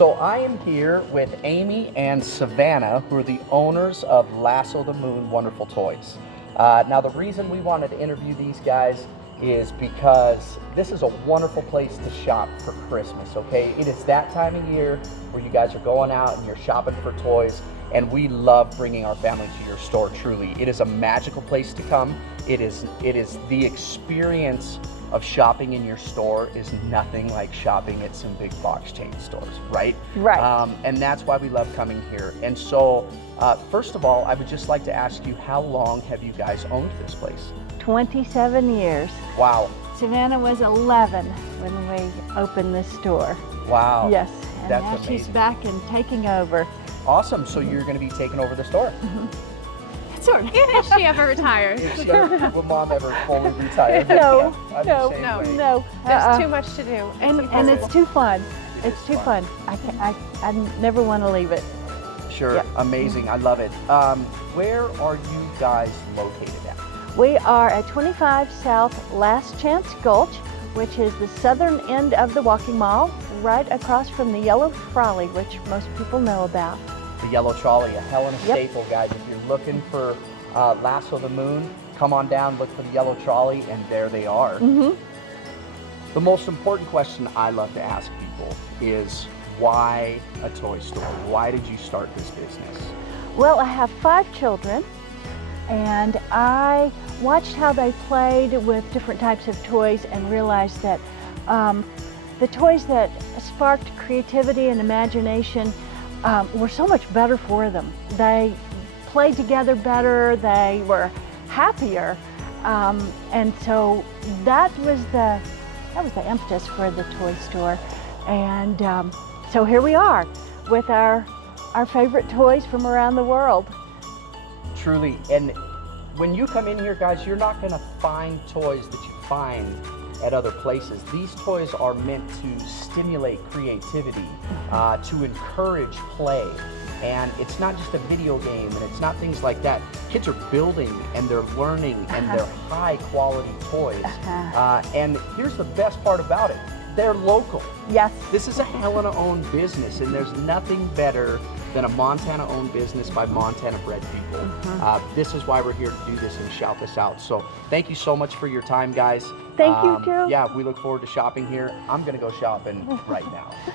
So I am here with Amy and Savannah, who are the owners of Lasso the Moon Wonderful Toys. Now the reason we wanted to interview these guys is because this is a wonderful place to shop for Christmas, okay? It is that time of year where you guys are going out and you're shopping for toys, and we love bringing our family to your store, truly. It is a magical place to come. It is the experience of shopping in your store is nothing like shopping at some big box chain stores, right? Right. And that's why we love coming here. And so, first of all, I would just like to ask you, how long have you guys owned this place? 27 years. Wow. Savannah was 11 when we opened this store. Wow. Yes, and That's now amazing. she's back and taking over. Awesome. So you're going to be taking over the store. Sort of. If she ever retires. Will Mom ever fully retire? No, I'm the no, same no, way. no. There's too much to do. And it's too fun. It It's is too fun. I never want to leave it. Sure. Yep. Amazing. I love it. Where are you guys located at? We are at 25 South Last Chance Gulch, which is the southern end of the walking mall, right across from the yellow trolley, which most people know about. The yellow trolley, a Helena Yep. staple, guys. If you're looking for Lasso the Moon, come on down, look for the yellow trolley, and there they are. Mm-hmm. The most important question I love to ask people is, why a toy store? Why did you start this business? Well, I have 5 children, and I watched how they played with different types of toys and realized that the toys that sparked creativity and imagination were so much better for them. They played together better, they were happier, and so that was the impetus for the toy store. And so here we are with our favorite toys from around the world. Truly. And when you come in here, guys, you're not going to find toys that you find at other places. These toys are meant to stimulate creativity, to encourage play. And it's not just a video game, and it's not things like that. Kids are building and they're learning, and they're high quality toys. And here's the best part about it. They're local. Yes. This is a Helena owned business, and there's nothing better than a Montana owned business by Montana bred people. This is why we're here to do this and shout this out. So thank you so much for your time, guys. Thank you too. Yeah, we look forward to shopping here. I'm gonna go shopping right now.